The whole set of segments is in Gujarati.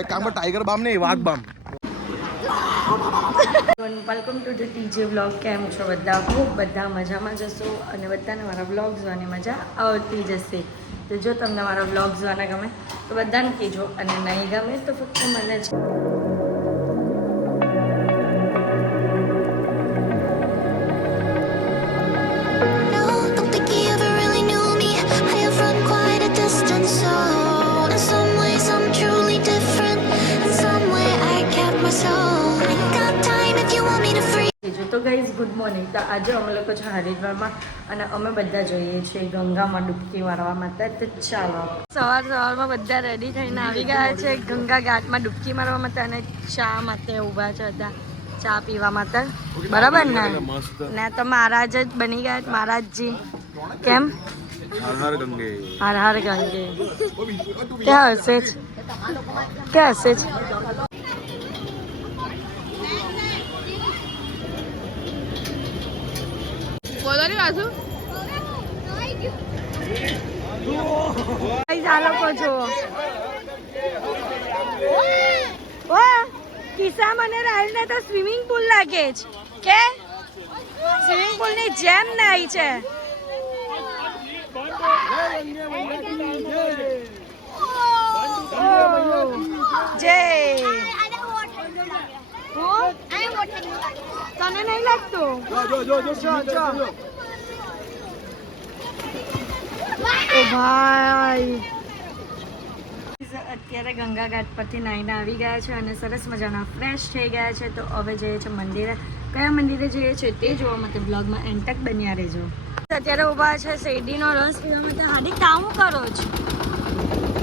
એક કામ ટાઈગર બામ નહીં વાઘ balm. Welcome to the TJ vlog. કેમ છો બધા? ખૂબ બધા મજામાં જશો અને બધાને મારા વ્લોગ જોવાની મજા આવતી જશે. તો જો તમને મારા વ્લોગ જોવાના ગમે તો બધાને કહેજો અને નહીં ગમે તો ફક્ત મને જ. તો ગાઈઝ ગુડ મોર્નિંગ. તો આજે અમે લોકો છે હરિદ્વારમાં અને અમે બધા જોઈએ છીએ ગંગામાં ડૂબકી મારવા માટે. તો ચાલો સવારમાં બધા રેડી થઈને આવી ગયા છે ગંગા ઘાટમાં ડૂબકી મારવા માટે અને ચા માટે ઊભા છે હતા ચા પીવા માટે. બરાબર ને? ને તો મહારાજ જ બની ગયા મહારાજજી. કેમ? હર હર ગંગે. હર હર ગંગે. ક્યાં હશે જ ક્યાં હશે જ આ લોકો જો કિસ્સા મને રાહુલ ને તો સ્વિમિંગ પુલ લાગે છે કે સ્વિમિંગ પુલ ની જેમ નાઈ છે. જય તને નહીં લાગતું? ઓ ભાઈ અત્યારે ગંગા ઘાટ પરથી નાહીને આવી ગયા છે અને સરસ મજાના ફ્રેશ થઈ ગયા છે. તો હવે જઈએ છે મંદિરે. કયા મંદિરે જઈએ છે તે જોવા માટે બ્લોગમાં એન્ડ તક બન્યા રહેજો. અત્યારે ઊભા છે શેરડીનો રસ પીવા માટે. હાર્દિક કાવું કરો છો?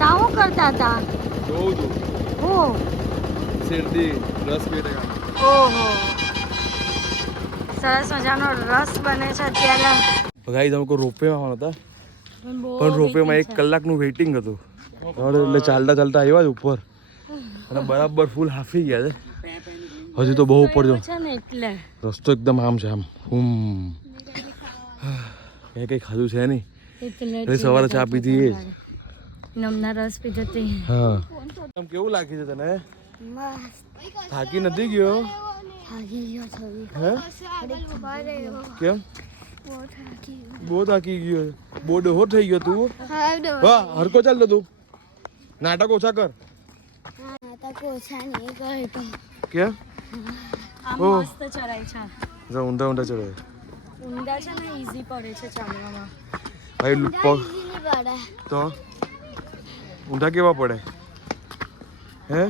કાવું કરતા હતા? શેરડી રસ પી રહ્યા. ઓહો સરસ મજાનો રસ બને છે અત્યારે. ગાઈસ हमको रोपवे में આવવાના હતા પણ રોપવે માં 1 કલાકનું વેઇટિંગ હતું એટલે ચાલતા ચાલતા આવ્યા ઉપર અને બરાબર ફૂલ હાફી ગયા છે. હજી તો બહુ ઉપર જો છે ને એટલે રસ્તો એકદમ આમ છે આમ કઈ ખાધું છે નહીં એટલે સવારે ચા પીધી એ નમના રસ પીધો તે. હા આમ કેવું લાગે છે તને? થાકી નથી ગયો? હે કેમ? બહુ થાકી ગયો. બહુ ડોહો થઈ ગયો તું? હા હરકો ચાલ તો તું નાટક ઓછા કર. કેમ? મસ્ત ચરાય છે. ઊંધા ઊંધા ચડાય. ઊંધા છે ને ઈઝી પડે છે ચાલવામાં. ભાઈ તો ઊંધા કેવા પડે? હે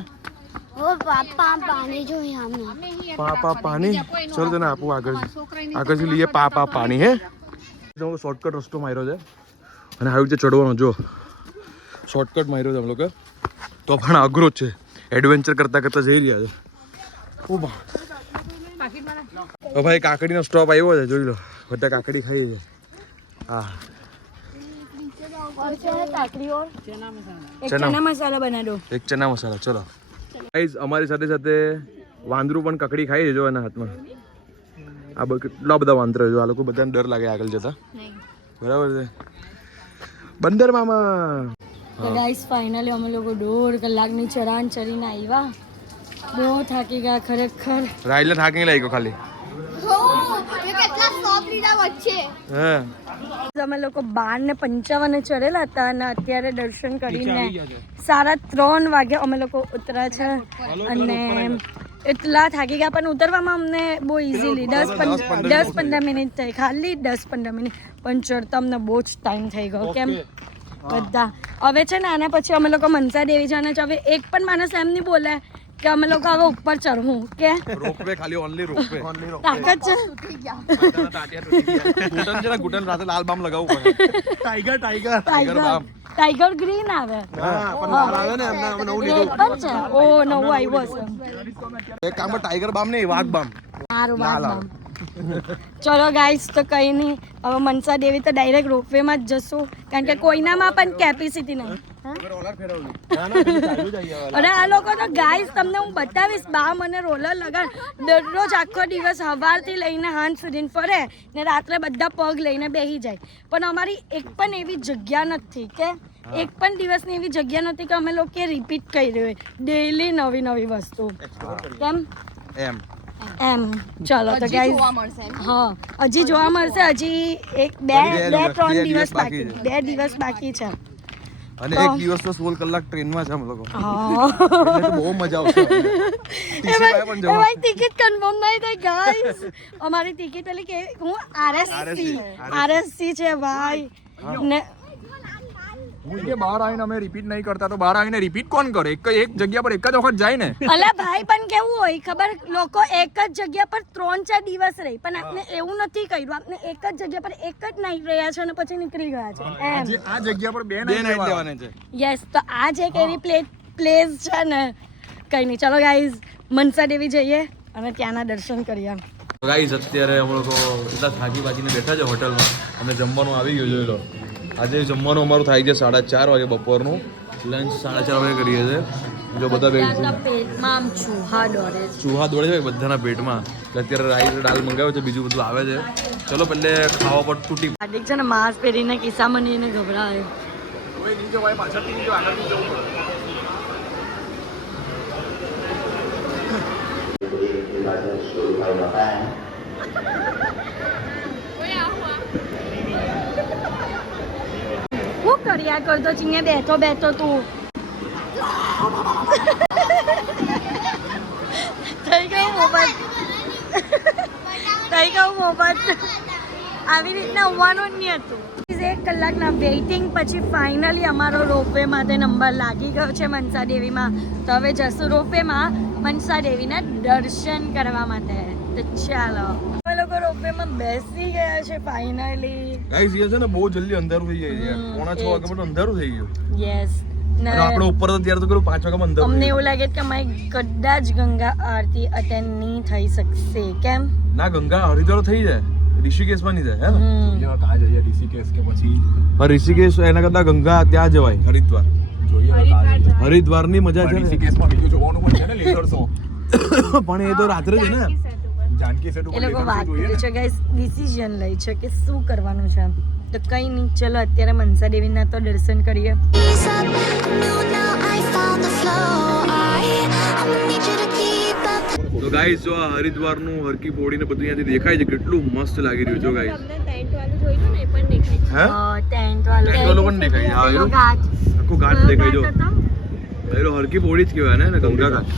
पानी जो यहाँ पापा पानी चलो तने आपू આગળ થી લઈએ પાપા પાણી. હે તો શોર્ટકટ રસ્તો માર્યો છે અને આવી રીતે ચડવાનો જો શોર્ટકટ માર્યો છે અમે લોકો તો પણ અઘરો જ છે. એડવેન્ચર કરતા કરતા જઈ રહ્યા છે. ઓ ભાઈ કાકડીનો સ્ટોપ આવ્યો છે જોઈ લો. બધા કાકડી ખાઈ છે. હા ચના મસાલા બના દો. એક ચના મસાલા. ચલો ગાઈઝ અમારી સાથે સાથે વાંદરું પણ કકડી ખાઈ છે જો એના હાથમાં. આ કેટલા બધા વાંદરા જો. આ લોકો બધાને ડર લાગે આગળ જતા. બરાબર છે બંદર મામા. તો ગાઈસ ફાઇનલી અમે લોકો 1.5 કલાકની ચરાન ચરીને આવ્યા. બહુ થાકી ગયા ખરેખર. રાઈલે થાકી લાગ્યો ખાલી. હે અમે લોકો 12:55 ચડેલા હતા અને અત્યારે દર્શન કરીને 3:30 વાગે અમે લોકો ઉતર્યા છે અને એટલા થાકી ગયા પણ ઉતરવામાં અમને બહુ ઇઝીલી 10-15 મિનિટ થઈ. ખાલી 10-15 મિનિટ પણ ચડતા અમને બહુ જ ટાઈમ થઈ ગયો. કેમ બધા હવે છે ને આના પછી અમે લોકો મનસા દેવી જવાના છે. હવે એક પણ માણસ એમ નહીં બોલે કે અમે લોકો હવે ઉપર ચડવું કે રોપવે ખાલી ઓનલી રોપવે. તાકાત છે. ગુટન છે ને ગુટન રાતે લાલ બામ લગાવવું પડે. ટાઈગર બામ. ટાઈગર ગ્રીન આવે. હા પણ લાલ આવે ને એમને અમે નવું લીધું. પણ છે ઓ નવું આવ્યું છે. એક કામ ટાઈગર બામ નહીં વાઘ બામ. સારું બામ. ચલો ગાઈસ તો કઈ નહીં હવે મનસા દેવી તો ડાયરેક્ટ રોપવે માં જ જશું કારણ કે કોઈનામાં પણ કેપેસિટી નહીં. અરે આ લોકો તો ગાઈસ તમને હું બતાવીશ બા મને રોલર લગાડ દરરોજ આખો દિવસ સવારથી લઈને સાંજ સુધી ફરે ને રાત્રે બધા પગ લઈને બેસી જાય પણ અમારી એક પણ એવી જગ્યા નથી કે એક પણ દિવસની એવી જગ્યા નથી કે અમે લોકો રિપીટ કરી હોય ડેઈલી નવી નવી વસ્તુ કેમ એમ ચાલો તો ગાઈઝ હા હજી જોવા મળશે હજી બે 3 દિવસ બાકી છે અને એક દિવસ તો 16 કલાક ટ્રેનમાં છે અમે લોકો એટલે તો બહુ મજા આવશે ભાઈ ટિકિટ કન્ફર્મ નહીં થઈ ગાઈસ અમારી ટિકિટ એટલે કે હું આરએસસી છે ભાઈ ને કે બહાર આવીને અમે રિપીટ નહીં કરતા તો બહાર આવીને રિપીટ કોણ કરે એક જગ્યા પર એક જ વખત જાય ને અલા ભાઈ પણ કેવું હોય ખબર લોકો એક જ જગ્યા પર 3-4 દિવસ રહે પણ આપણે એવું નથી કર્યું આપણે એક જ જગ્યા પર એક જ નાઈટ રહ્યા છે અને પછી નીકળી ગયા છે એમ આ જગ્યા પર બે નાઈટ દેવાના છે યસ તો આ જ એક એવી પ્લેસ છે ને કઈ નહીં ચલો ગાઈઝ મનસા દેવી જઈએ અને ત્યાંના દર્શન કરીએ ગાઈઝ અત્યારે અમે લોકો એટલા થાકી બાકીને બેઠા છે હોટલમાં અને જમવાનું આવી ગયું જોઈ લો આજે જમવાનું અમારું થાય છે 4:30 વાગે બપોરનું લંચ 4:30 વાગે કરીએ છીએ જો બધા પેટમાં આમ ચૂહા દોડે છે બધાના પેટમાં અત્યારે રાઈસ દાલ મંગાવ્યો છે બીજું બધું આવે છે ચલો પહેલે ખાવા પર તૂટી હાર્દિક છે ને માસ્ક પહેરીને કિસ્સા મનીને ગભરાય શું કર્યા કરતો ચીને બેઠો તું થઈ ગયું મોબાઈલ આવી રીતના હોવાનું જ નહીં હતું 1 કલાકના વેઇટિંગ પછી ફાઇનલી અમારો રોપવે માટે નંબર લાગી ગયો છે મનસા દેવીમાં તો હવે જશું રોપવેમાં મનસા દેવીના દર્શન કરવા માટે તો ચાલો અમે લોકો રોપવેમાં બેસી ગયા છે ફાઇનલી ગાઈસ એ છે ને બહુ જલ્દી અંધારું થઈ જાય છે 5:45 વાગે પણ અંધારું થઈ ગયું યસ આપણે ઉપર તો ત્યારે તો પેલું 5 વાગે અંધારું અમને એવું લાગે કે અમારી કદાચ ગંગા આરતી અટેન્ડ નહીં થઈ શકશે કેમ ના ગંગા હરિદ્વાર થઈ જાય ઋષિકેશમાં નહીં જાય હે ને કहाँ જઈએ ઋષિકેશ કે પછી ઋષિકેશ એના કરતા ગંગા ત્યાં જવાય હરિદ્વાર હરિદ્વારની મજા છે ઋષિકેશમાં બીજું જોવાનું પણ છે ને લેટર શો પણ એ તો રાત્રે છે ને જાનકી સેટ એ લોકો વાત કરે છે ગાઈસ ડિસિઝન લે છે કે શું કરવાનું છે તો કઈ નહીં ચલો અત્યારે મનસા દેવીના તો દર્શન કરીએ તો ગાઈસ જો આ હરિદ્વારનું હરકી પોડીને બધું અહીંયાથી દેખાય છે કેટલું મસ્ત લાગી રહ્યું છે ગાઈસ હે ટેન્ટ વાળું પણ દેખાય હા એનો આખો ઘાટ દેખાય જો એનો હરકી પોડી જ કહેવાય ને ગંગા ઘાટ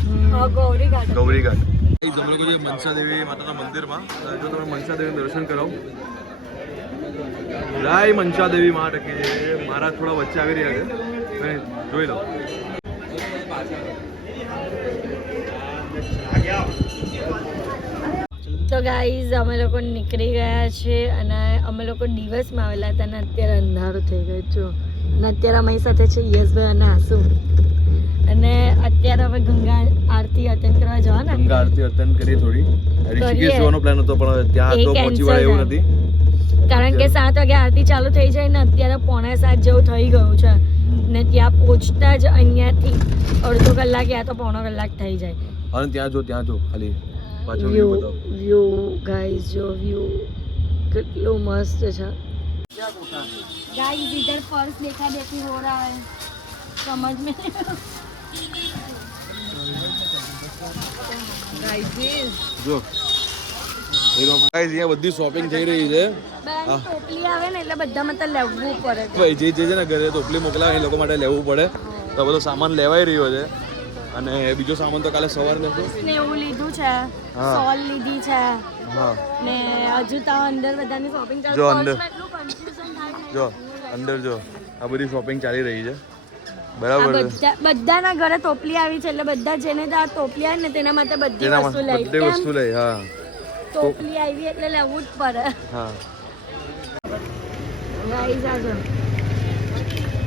ગૌરી ઘાટ તમે લોકો જે મનસા દેવી માતાના મંદિરમાં જો તમે મનસા દેવીનું દર્શન કરાવો જય મનસા દેવી માં ટકી છે મારા થોડા વચ્ચે આવી રહ્યા છે જોઈ લો તો ગાઈઝ અમે લોકો નીકળી ગયા છે અને અમે લોકો દિવસમાં આવેલા હતા અને અત્યારે અંધારું થઈ ગયું છું અને અત્યારે અમારી સાથે છે યશભાઈ અને આસુ અને અત્યારે હવે ગંગા આરતી અટેન્ડ કરવા જવાના ગંગા આરતી અટેન્ડ કરી થોડી ઋષિકેશ જવાનો પ્લાન હતો પણ ત્યાં તો પહોંચી વળે એવું નથી કારણ કે 7 વાગે આરતી ચાલુ થઈ જાય ને અત્યારે 6:45 જેવું થઈ ગયું છે ને ત્યાં પહોંચતા જ અહીંયાથી અડધો કલાક યા તો 1.5 કલાક થઈ જાય અને ત્યાં જો ખાલી પાછો વ્યૂ ગાઈસ જો વ્યૂ કેટલું મસ્ત છે गाइस इधर पर्स देखा देखी हो रहा है समझ में જો ગાઈસ અહીંયા બધી શોપિંગ થઈ રહી છે ટોપલી આવે ને એટલે બધા માટે લેવું પડે ભાઈ જે છે ને ઘરે ટોપલી મોકલાવે એ લોકો માટે લેવું પડે તો બધો સામાન લેવાઈ રહ્યો છે અને બીજો સામાન તો કાલે સવારે લેશું ને એવું લીધું છે સોલ લીધી છે હા ને હજુ તો અંદર બધાની શોપિંગ ચાલુ જો અંદર એટલું કન્ફ્યુઝન થાય જો અંદર જો આ બધી શોપિંગ ચાલી રહી છે બરાબર બધાના ઘરે ટોપલી આવી છે એટલે બધા જેને આ ટોપલી આવે ને તેના માટે બધી વસ્તુ લઈ હા ટોપલી આવી એટલે લેવું જ પડે હા ગાઈસ આ જો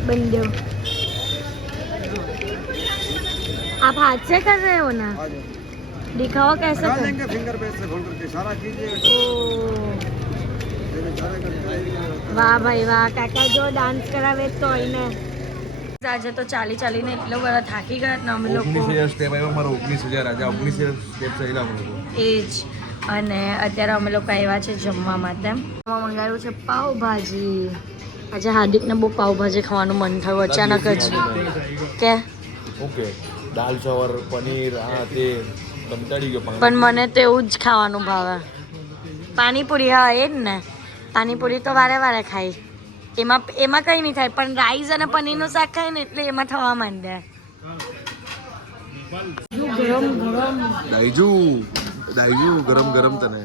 બંધો आप हाथ से कर रहे हो ना दिखाओ कैसे कर फिंगर पे से खोल करके इशारा कीजिए વાહ ભાઈ વાહ કાકા જો ડાન્સ કરાવે તો એને આજે તો ચાલીને એટલો બધા થાકી ગયા ને અમે લોકો 19000 સ્ટેપ આવ્યો મારો 19000 આજે 19000 સ્ટેપ થયેલા અમે લોકો એ જ અને અત્યારે અમે લોકો આવ્યા છે જમવા માટે મંગાવ્યું છે પાવભાજી આજે હાર્દિકને બહુ પાવભાજી ખાવાનું મન થયું અચાનક જ કે ઓકે દાલ ચાવર પનીર આ તે કંટાળી ગયો પણ મને તો એવું જ ખાવાનું ભાવે પાણીપુરી હા એ જ ને પાણીપુરી તો વારે વારે ખાઈ એમાં કંઈ નહીં થાય પણ રાઈસ અને પનીરનું શાક ખાય ને એટલે એમાં થવા માંડે ગરમ ગરમ દાઈજુ ગરમ ગરમ તને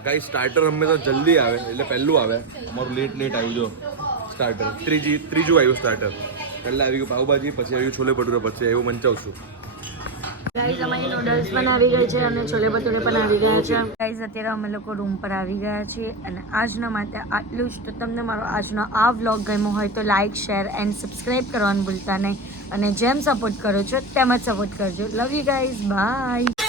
ગાઈસ સ્ટાર્ટર હંમેશા જલ્દી આવે એટલે પહેલું આવે અમારું લેટ આવ્યું જો સ્ટાર્ટર ત્રીજું આવ્યું સ્ટાર્ટર પહેલા આવી ગયું પાવભાજી પછી આવ્યું છોલે ભટુરે પછી આવ્યું મંચાવશું ગાઈઝ અમારી નૂડલ્સ પણ આવી ગઈ છે અને છોલે ભટુરે પણ આવી ગયા છે ગાઈઝ અત્યારે અમે લોકો રૂમ પર આવી ગયા છીએ અને આજના માટે આટલું જ તો તમને મારો આજનો આ વ્લોગ ગમ્યો હોય તો લાઇક શેર એન્ડ સબસ્ક્રાઈબ કરવાનું ભૂલતા નહીં અને જેમ સપોર્ટ કરો છો તેમ જ સપોર્ટ કરજો લવ યુ ગાઈઝ બાય